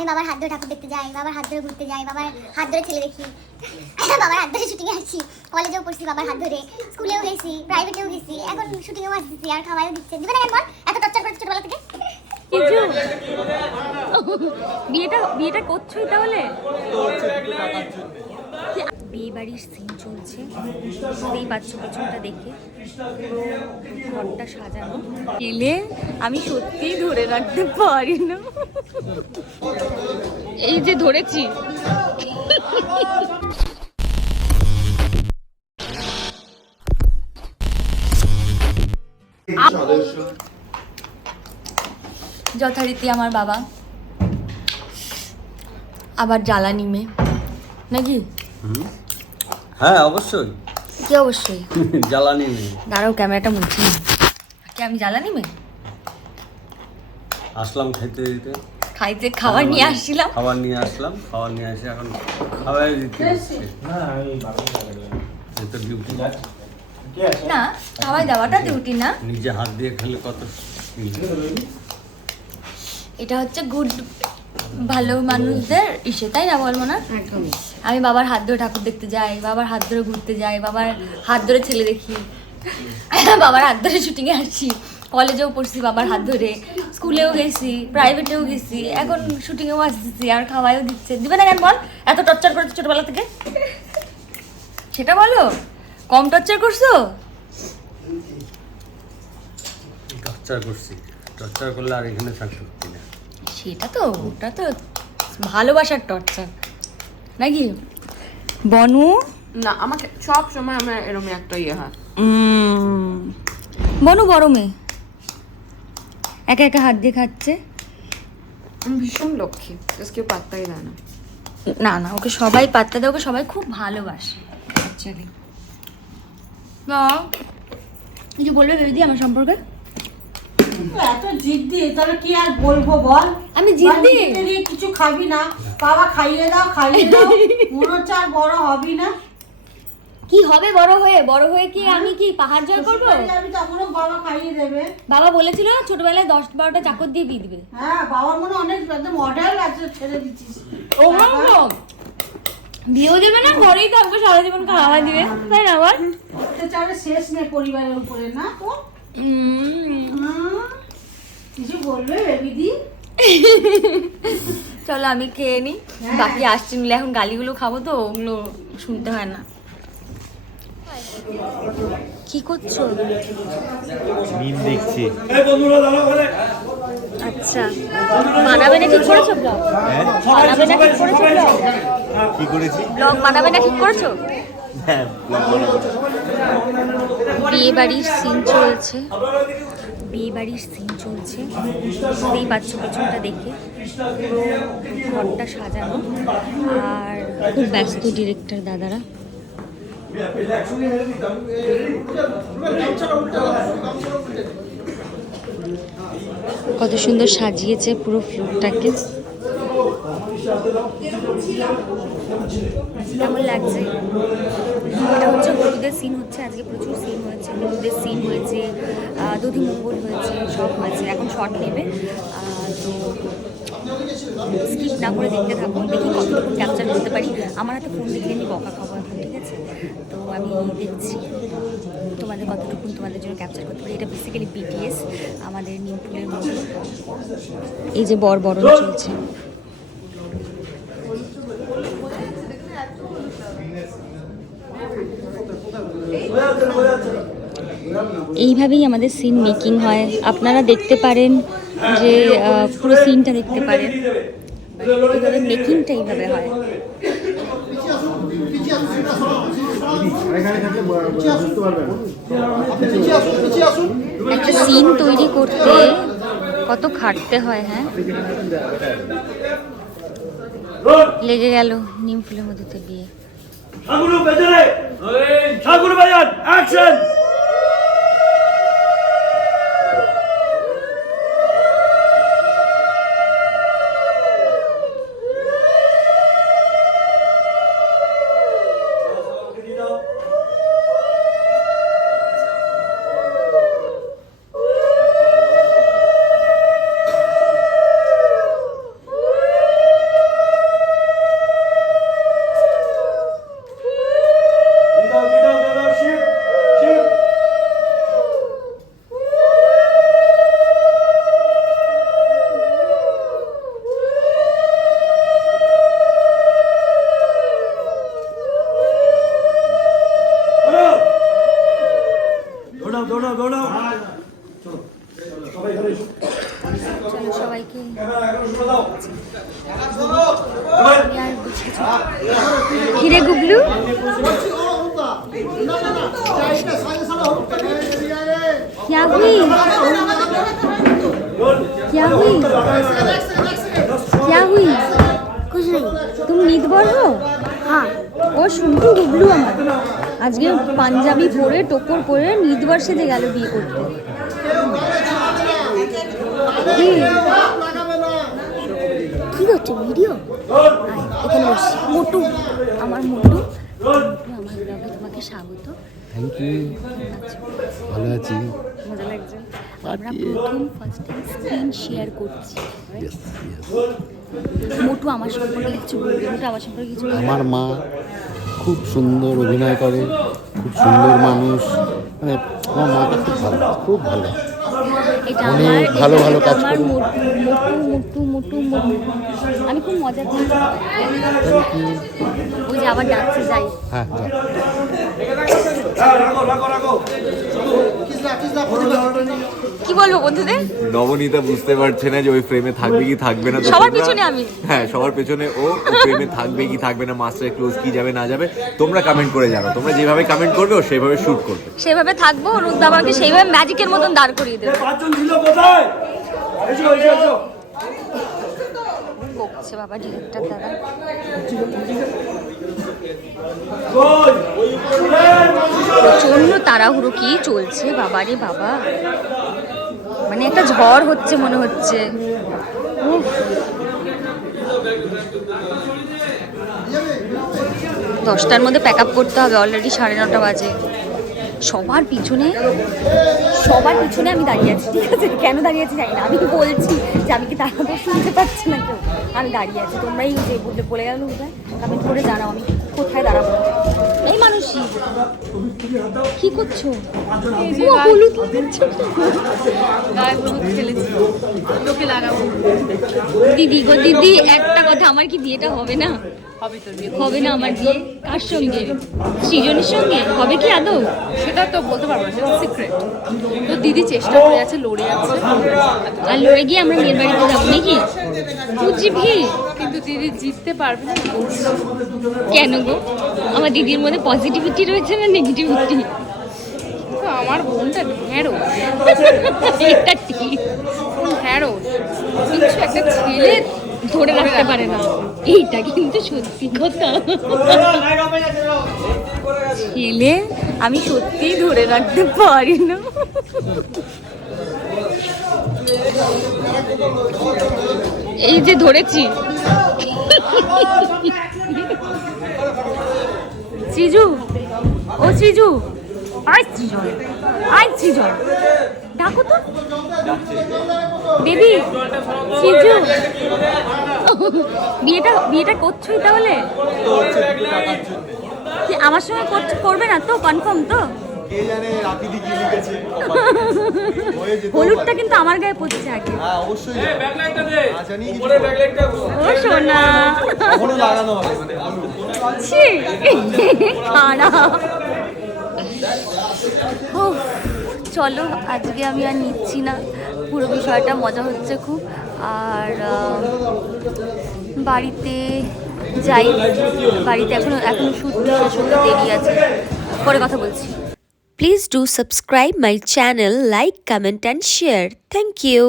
আমি বাবার হাত ধরে ঠাকুর দেখতে যাই, বাবার হাত ধরে ঘুরতে যাই, বাবার হাত ধরে ছেলে দেখি, বাবার হাত ধরে শুটিংয়ে আসছি, কলেজেও পড়ছি বাবার হাত ধরে, স্কুলেও গেছি, প্রাইভেটেও গেছি, এখন শুটিংয়েও আসছি আর খাওয়াইও দিচ্ছে। দিবে না কেন বল? এত টর্চার করছে ছোটবেলা থেকে। বিয়েটা করছোই তাহলে? বিয়ে বাড়ির সিন চলছে, বুঝতেই পারছো পেছনটা দেখে, ঘরটা সাজানো। এলে আমি সত্যিই ধরে রাখতে পারি না, এই যে ধরেছি। যথারীতি আমার বাবা আবার জ্বালানি মেয়ে নাকি? হ্যাঁ অবশ্যই। কি অবশ্যই? জ্বালানি নেই। দাঁড়াও ক্যামেরাটা মুছি। কি আমি জ্বালানি মেয়ে? আসলাম খাইতে দিতে, খাবার নিয়ে আসছিলাম, খাবার নিয়ে আসলাম, খাবার নিয়ে এসে এখন খাওয়াই দিতে হচ্ছে। এটা ডিউটি, না খাওয়াই দেওয়াটা ডিউটি না, নিজে হাত দিয়ে খেলে কত। এটা হচ্ছে গুড ভালো মানুষদের ইসে, তাই না বলবো না? আমি বাবার হাত ধরে ঠাকুর দেখতে যাই, বাবার হাত ধরে ঘুরতে যাই, বাবার হাত ধরে ছেলে দেখি, বাবার হাত ধরে শুটিংয়ে আসছি, কলেজেও পড়ছি বাবার হাত ধরে, স্কুলেও গেছি, প্রাইভেটেও গেছি, এখন শুটিংয়েও আসছি আর খাওয়াইও দিচ্ছে। দিবে না কেন বল? এত টর্চার করেছো ছোটবেলা থেকে, সেটা বলো। কম টর্চার করছো? টর্চার করছি, টর্চার করলে আর এখানে থাকতে পারতি না। সেটা তো, ওটা তো ভালোবাসার টর্চার নাকি বনু? না, আমাকে সব সময় আমার এরকম একটা ইয়ে হয়। বনু বড় মেয়ে, একা একা হাত দিয়ে খাচ্ছে। আমি ভীষণ লক্ষ্মী, কেউ পাত্তাই দেয় না। না না, ওকে সবাই পাত্তা দেয়, ওকে সবাই খুব ভালোবাসে অ্যাকচুয়ালি। না কিছু বলবে দিদি আমার সম্পর্কে? এত জিদ্দি, তাহলে কি আর বলবো বল? আমি জিদ্দি? কিছু খাবি না, বাবা খাইয়ে দাও খাইয়ে দাও, মনে হচ্ছে আর বড় হবি না। কি হবে বড় হয়ে কি আমি কি পাহাড় জয় করবো? আমি তখনও বাবা খাইয়ে দেবে। বাবা বলেছিল ছোটবেলায় 10-12টা চাকর দিয়ে বিয়ে দিবে। হ্যাঁ, বাবার মনে অনেক মডেল আছে, ছেড়ে দিচ্ছিস। ও বিয়েও দেবে না, ঘরেই থাকবে সারা জীবন, খাওয়া দিবে, তাই না বল? অত্যাচারের শেষ নেই পরিবারের উপরে, না তো? কিছু বলবে দিদি? চলো আমি খেয়ে নি, বাকি আসছে মিলে এখন গালিগুলো খাবো তো, ওগুলো শুনতে হয় না। কি করছো? মিম দেখছি। আচ্ছা, বানাবে না ঠিক করেছো ব্লগ? বানাবে না ঠিক করেছো ব্লগ? কি করেছি? ব্লগ বানাবে না ঠিক করেছো? হ্যাঁ, বিয়ে বাড়ির সিন চলছে, বিয়ে বাড়ির সিন চলছে, বুঝতেই পারছো পেছনটা দেখে, ঘরটা সাজানো আর খুব ব্যস্ত ডিরেক্টর দাদারা। কত সুন্দর সাজিয়েছে পুরো ফ্লোরটাকে, কেমন লাগছে? এটা হচ্ছে হলুদের সিন হচ্ছে, আজকে প্রচুর সিন হয়েছে, হলুদের সিন হয়েছে, দধি মঙ্গল হয়েছে, সব হয়েছে। এখন শর্ট নেবে, তো স্কিপ না করে দেখতে থাকুন, দেখি কতটুকু ক্যাপচার করতে পারি। আমার হাতে ফোন দেখলে আমি বকা খাবো এখন, ঠিক আছে? তো আমি দেখছি তোমাদের কতটুকু তোমাদের জন্য ক্যাপচার করতে পারি। এটা বেসিক্যালি বিটিএস, আমাদের নিমপুরের মধ্যে এই যে বরণ চলছে। এইভাবেই আমাদের সিন মেকিং হয়, আপনারা দেখতে পারেন যে পুরো সিনটা দেখতে পারেন, এইভাবে মেকিংটা এইভাবে হয়। একটা সিন তৈরি করতে কত খাটতে হয়। হ্যাঁ, লেগে গেল নিমফুলের মধ্যে বিয়ে। ঠাকুর বাজান অ্যাকশন। দৌড়াও দৌড়াও চলো সবাইকে আমি আর বেশি কিছু কিরে গুবলু क्या हुई क्या हुई क्या हुई कुछ नहीं तुम नींदवर हो हाँ ও শুনটু গুবলু আমার আজকে পাঞ্জাবি পরে টোপর পরে নীদবার সেজে গেল বিয়ে করতে কি কি করছো ভিডিও এখানে বসছি মোটু আমার মোটু আমার ব্লগে তোমাকে স্বাগত থ্যাংক ইউ ভালো আছি মজা লাগছে আমরা প্রথম ফার্স্ট টাইম স্ক্রিন শেয়ার করছি মোটু আমার সম্পর্কে কিছু বলবে মোটু আমার সম্পর্কে কিছু বলবে আমার মা খুব সুন্দর অভিনয় করে, খুব সুন্দর মানুষ, মানে আমার মাটা খুব ভালো, খুব ভালো। এটা অনেক আমার ভালো ভালো কাজ আমার করে। মোটু আমি খুব মজা করি ওই যে আবার ডাকছে যাই হ্যাঁ যা। কি বলবো বন্ধুদের নবনীতা বুঝতে পারছে না যে ওই ফ্রেমে থাকবে কি থাকবে না। তো সবার তোমরা- পিছনে আমি। হ্যাঁ, সবার পেছনে ও ফ্রেমে থাকবে কি থাকবে না, মাস্টার ক্লোজ কি যাবে না যাবে, তোমরা কমেন্ট করে জানো। তোমরা যেভাবে কমেন্ট করবে ও সেভাবে শুট করবে। সেভাবে থাকবো রুদ্র আমাকে সেইভাবে ম্যাজিকের মতন দাঁড় করিয়ে দেবে পাঁচজন ছিল কোথায়? এসো এসো এসো বকছে বাবা ডিরেক্টর দাদা কই প্রচন্ড তাড়াহুড়ো কি চলছে বাবারে বাবা মানে একটা ঝড় হচ্ছে মনে হচ্ছে উফ। 10টার মধ্যে প্যাক আপ করতে হবে অলরেডি 9:30 বাজে সবার পিছনে আমি দাঁড়িয়ে আছি ঠিক আছে কেন দাঁড়িয়ে আছি জানি না আমি বলছি যে আমি কি তাড়াতাড়ি শুনতে পাচ্ছি না কেউ আমি দাঁড়িয়ে আছি তোমরাই যে বলে গেল কোথায় কমেন্ট করে জানাও আমি কোথায় দাঁড়াবো এই মানুষই কি করছো ও হলুদ লাগাচ্ছো দিদি গো দিদি একটা কথা আমার কি বিয়েটা হবে না হবে না আমার বিয়ে কার সঙ্গে সৃজনের সঙ্গে হবে কি আদৌ সেটা তো বলতে পারবো না, সেটা সিক্রেট। তো দিদি চেষ্টা করে আছে, লড়ে আছে, আর লড়ে গিয়ে আমরা মেয়ের বাড়িতে যাবো নাকি বুঝবি কিন্তু দিদি জিততে পারবে না বলছি। কেন গো আমার দিদির মধ্যে পজিটিভিটি রয়েছে না নেগেটিভিটি তো আমার বোনটা ঢ্যাঁড়ো, এটা ঠিক ঢ্যাঁড়ো কিছু একটা ছেলে ধরে রাখতে পারে না এইটা কিন্তু সত্যি কথা ছেলে আমি সত্যিই ধরে রাখতে পারি না এই যে ধরেছি চিজু ও চিজু আয় চিজু ডাকো তো বেবি চিজু বিয়েটা করছোই তাহলে কি আমার সঙ্গে করবে না তো কনফার্ম তো হলুদটা কিন্তু আমার গায়ে পড়ছে আগে ও সোনা ছি, খারাপ উফ, চলো আজকে আমি আর নিচ্ছি না পুরো বিষয়টা মজা হচ্ছে খুব আর বাড়িতে যাই বাড়িতে এখনো শুট শেষ হতে দেরি আছে পরে কথা বলছি Please do subscribe my channel, like, comment and share. Thank you.